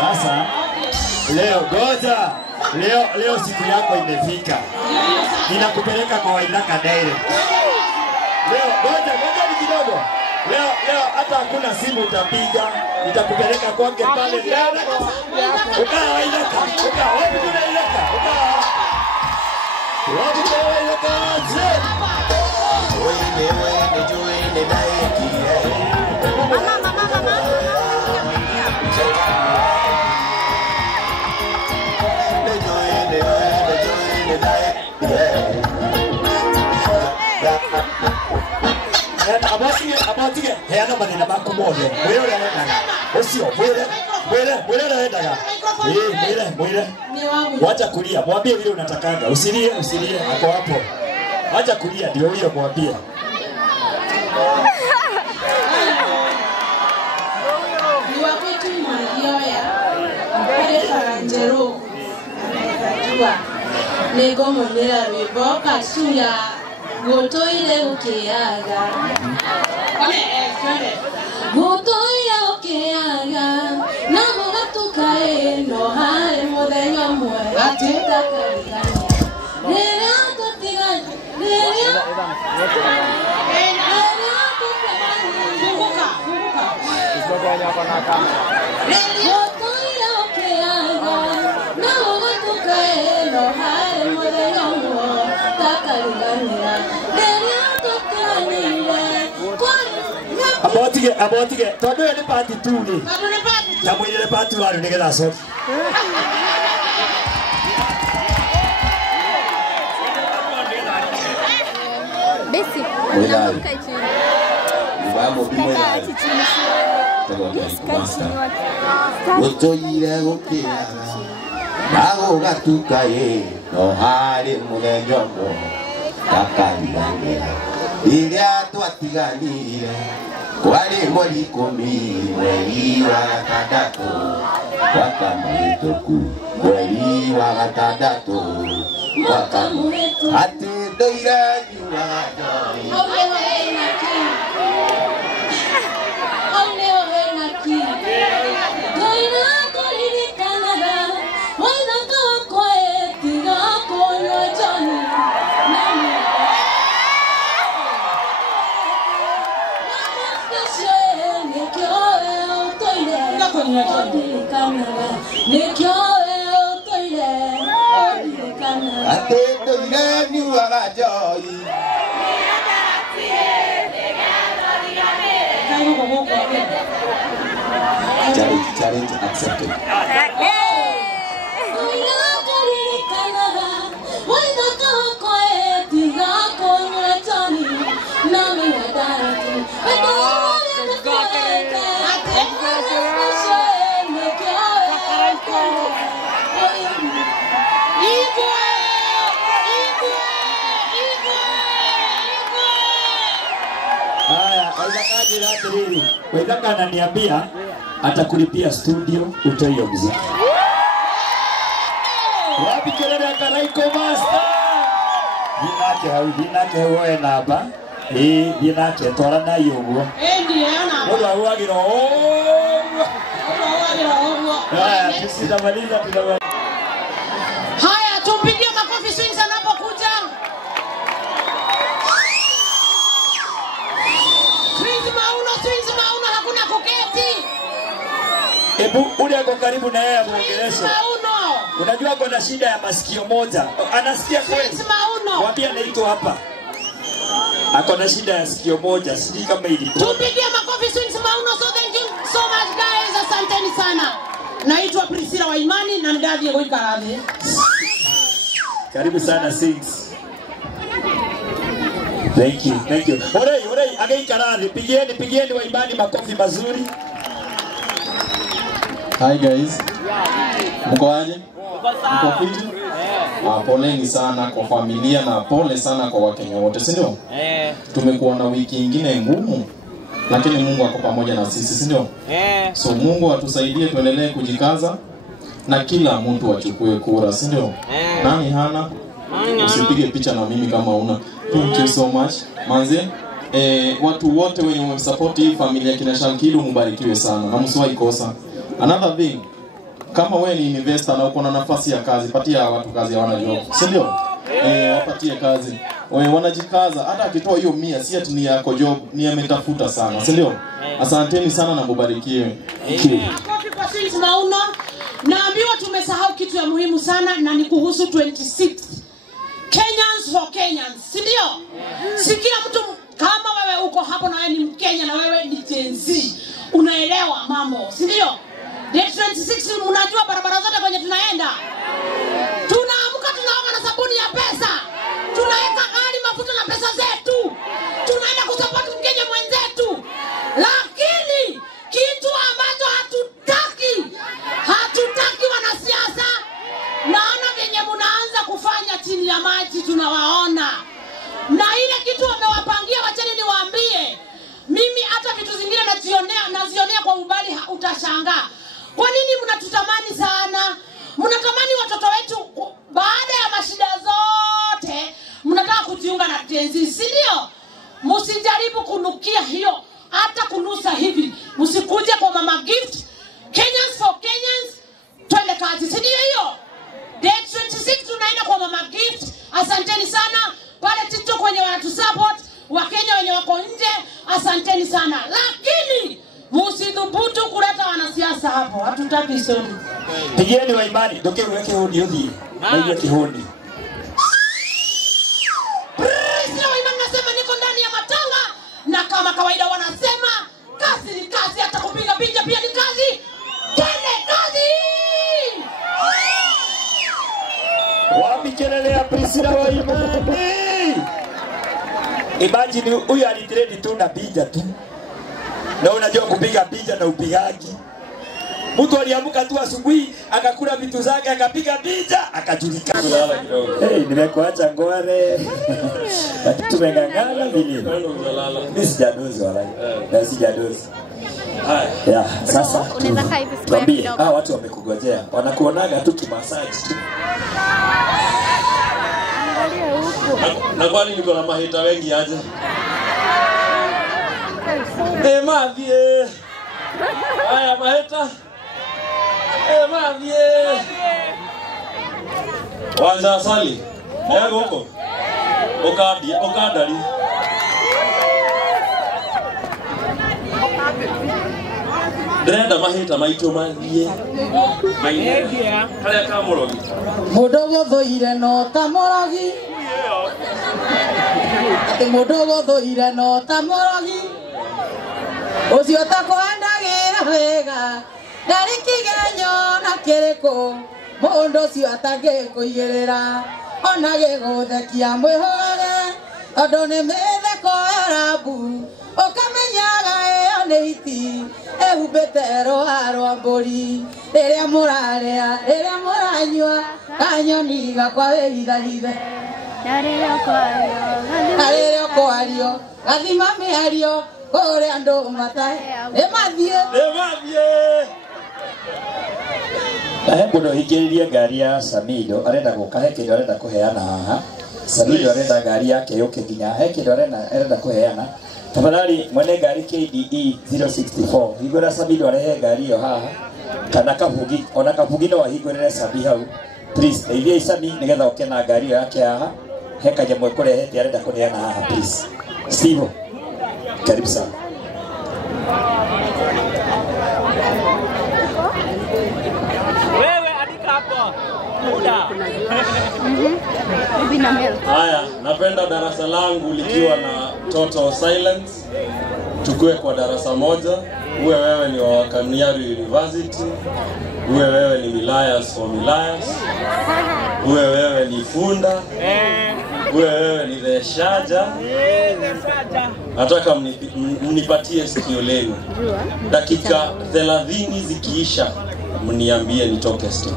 Sasa leo goja. Leo siku yako imefika. Ninakupeleka kwa Waithaka direct. Leo goja kidogo. Leo hata hakuna simu utapiga. Nitakupeleka kwake pale ndani. Ukaa Waithaka. Ukaa wapi tunaileka? Ukaa. Wapi tunaileka? Wewe join direct. Mama. Abatige hena manena bakumode mwele ndaga osio mwele ndaga mwele wacha kulia mwambie vile unatakanga usilie hapo hapo wacha kulia ndio hiyo mwambie ni wakati mlioya mbele karanjero nego monera biboka suya gotoile ukiaga gotoile ukiaga na mogatukae no hare modenya mwe atitakarigana nera totiga nera Pokoknya ponakan. Gotoile ukiaga na mogatukae no hare modenya mwe takarigana Abotige todo ni party tu ni ya mwile party wale nigeza so basi vamos bimwela utoyire gukira nago gatukaye no hari mugenyomo takarigania iria twatiganire kwari mweri 10 mweri wa gatandatu mwaka muhituku mweri wa gatandatu mwaka muhituku ati ndoire nyuaga Atendo irani wagajoi challenge accepted. Waithaka ananiambia atakulipia studio utoe hiyo muziki. Wapi kelele ya Karaiko Master? Dinake wewe naba. Dinake tora na yogo. Ndiye ana. Ola uagiro. Haya, tusitamaliza tunamaliza. Haya, tumpigie makofi Swings anapokuja. Swings mauno hakuna kuketi. Ebu ule ako karibu na yeye muongeleshe. Unajua kuna shida ya masikio moja. Anasikia kweli. Mwambie anaitwa hapa. Ako na shida ya sikio moja. Sijui kama ili. Tupigie makofi Swings mauno. So thank you so much guys. Asanteni sana. Naitwa Priscilla Waimani na Ndavye Goikarave. Karibu sana Sings. Thank you. Orei, again karari. Pigieni Waimani makofi mazuri. Hi guys. Mko aje? Mko fiti? Poleni sana kwa familia na pole sana kwa Wakenya wote, si ndio? Tumekuwa na wiki nyingine ngumu, lakini Mungu ako pamoja na sisi, si ndio? So Mungu atusaidie tuendelee kujikaza na kila mtu achukue kura, si ndio? Nani hana? Usipige picha na mimi kama una. Thank you so much. Manze, watu wote wenye wamsupport hii familia kina Shankilu mbarikiwe sana na msiwahi kosa. Another thing, kama wewe ni investor na uko na nafasi ya kazi, patia watu kazi hawana job, si ndio? Wapatie kazi. Wewe wanajikaza, hata akitoa hiyo 100 si ati ni yako job, ni ametafuta sana, si ndio? Asanteni sana na mubarikiwe. Makofi kwa Sins Mauno. Naambiwa tumesahau kitu ya muhimu sana na ni kuhusu 26 Kenyans for Kenyans, si ndio? Si kila mtu kama wewe uko hapo na wewe ni Mkenya na wewe ni Gen Z, unaelewa mambo, si ndio? Date 26 mnajua barabara zote kwenye tunaenda. Tunaamka tunaoga na sabuni ya pesa. Tunaweka gari mafuta na pesa zetu. Tunaenda kusupport Mkenya mwenzetu. Lakini kitu ambacho hatutaki wanasiasa, naona venye mnaanza kufanya chini ya maji, tunawaona. Na ile kitu wamewapangia, wacheni niwaambie. Mimi hata vitu zingine nazionea kwa umbali, utashangaa. Kwa nini mnatutamani sana? Mnatamani watoto wetu baada ya mashida zote mnataka kujiunga na Gen Z, si ndio? Msijaribu kunukia hiyo, hata kunusa hivi. Msikuje kwa Mama Gift. Kenyans for Kenyans, twende kazi, si ndio hiyo? Date 26 tunaenda kwa Mama Gift. Asanteni sana pale TikTok wenye wanatusupport, Wakenya wenye wako nje, asanteni sana. Lakini msidhubutu kuleta wanasiasa hapo. Hatutaki hizo. Pigeni wa imani, ndoke uweke hodi hodi. Ndio kihodi. Sina wa imani nasema niko ndani ya matanga na kama kawaida wanasema kazi ni kazi, hata kupiga picha pia ni kazi. Twende kazi. Wapi kelele ya Priscilla wa imani? Imagine huyu alitredi tu na picha tu. Na unajua kupiga picha na upigaji. Mtu aliamka tu asubuhi akakula vitu zake akapiga picha akajulikana. Nimekuacha ngore. Lakini tumengangana vile. Mimi sijadozi wala. Na sijadozi. Ya, sasa tuambie, watu wamekugojea. Wanakuonaga tu kimasaji tu. Na kwani niko na mahita wengi aje? Mavie. Haya mahita. Mavie. Wanja asali. Yego huko. Okadali. Drenda mahita maito mavie. Maingia. Kale kamorogi. Mudogo thoire no tamorogi. Ate mudogo thoire no tamorogi. Ucio takwandagira wega. Ndari kigenyo na kiriko. Mundu ucio atangikuigirira. Ona giguthekia mwihore. Tondu ni mitheko ya rabu. Ukamenyaga iyo ni iti. Ehumbite roa rwa mburi. Riria muraria, riria muranyua. Kanyoni gakwa wihithahithe. Aririo kwario, gathima miario. Kore ando matai. Emathie. Muno hingĩrĩrie ngari ya Samido arenda gũka he kĩndũ arenda kũheana haha. Samido arenda ngari yake yũke nginya he kĩndũ arenda kũheana. Tafadhali mwene ngari KDE 064 hingũra Samido arehe ngari ĩyo haha. Kana kabugi, ona kabugi no ahingũrĩre Sami hau. Please, ndeithia Sami nĩgetha ũke na ngari ĩyo yake haha. He kanyamũ ekũrehete arenda kũneana haha please. Steve, karibu sana. Haya, napenda darasa langu likiwa na total silence. Tukue kwa darasa moja. Uwe wewe ni wa Kaniari University. Uwe wewe ni Milayas for Milayas. Uwe wewe ni Funda. Uwe wewe ni The Shaja. Nataka mnipatie sikio lenu. Dakika 30 zikiisha mniambie nitoke stage.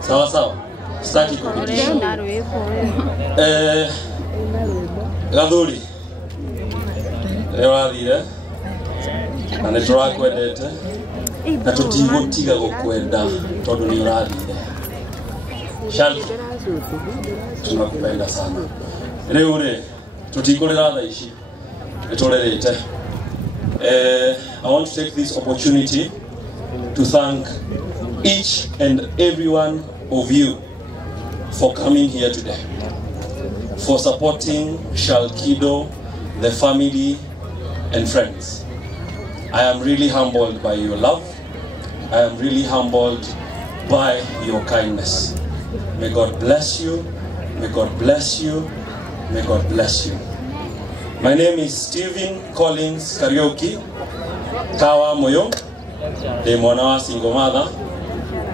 Sawa sawa? Sitaki kupitisha. Gathuri. Ewathire. Na niturakwendete. Na tutigutiga gukwenda tondu ni urathire. Shalki. Tunakupenda sana. Leo tutikorera tha ici. Nitorerete. I want to take this opportunity to thank each and every one of you for coming here today, for supporting Shalkido, the family and friends. I am really humbled by your love. I am really humbled by your kindness. May God bless you. May God bless you. May God bless you. My name is Stephen Collins Karaoke. Kawa moyo. De mwana wa single mother.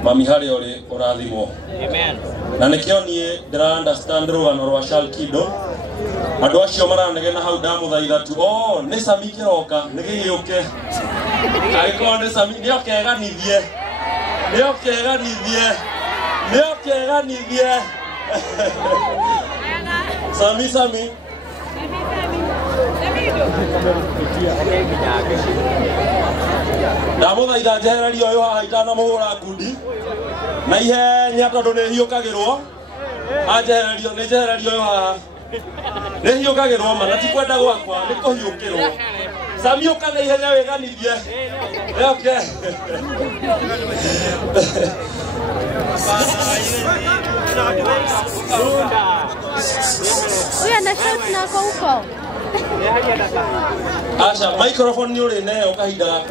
Mami hari ore orathimo. Amen. Na nikio nie ndira understand rugano rwa Shalkido. Andu acio maranegena hau ndamuthaitha tu. Oh, ni Sami kiroka, ni gigiuke. Ariko ni Sami ni okeganithie. Ni okeganithie. Ni okeganithie. Sami. Ndamuthaitha njehererio uyu haha itana muhura ngundi. Na ihenya tondu ni hiukagirwo. Anjehererio ni njehererio uyu haha. Ni hiukagirwo mana ti kwenda gwakwa ni kuhiukirwo. Sami ukana ihenya weganithie. Okay. Huyu ana shout na huko. Asha, microphone ni uri nayo kahinda.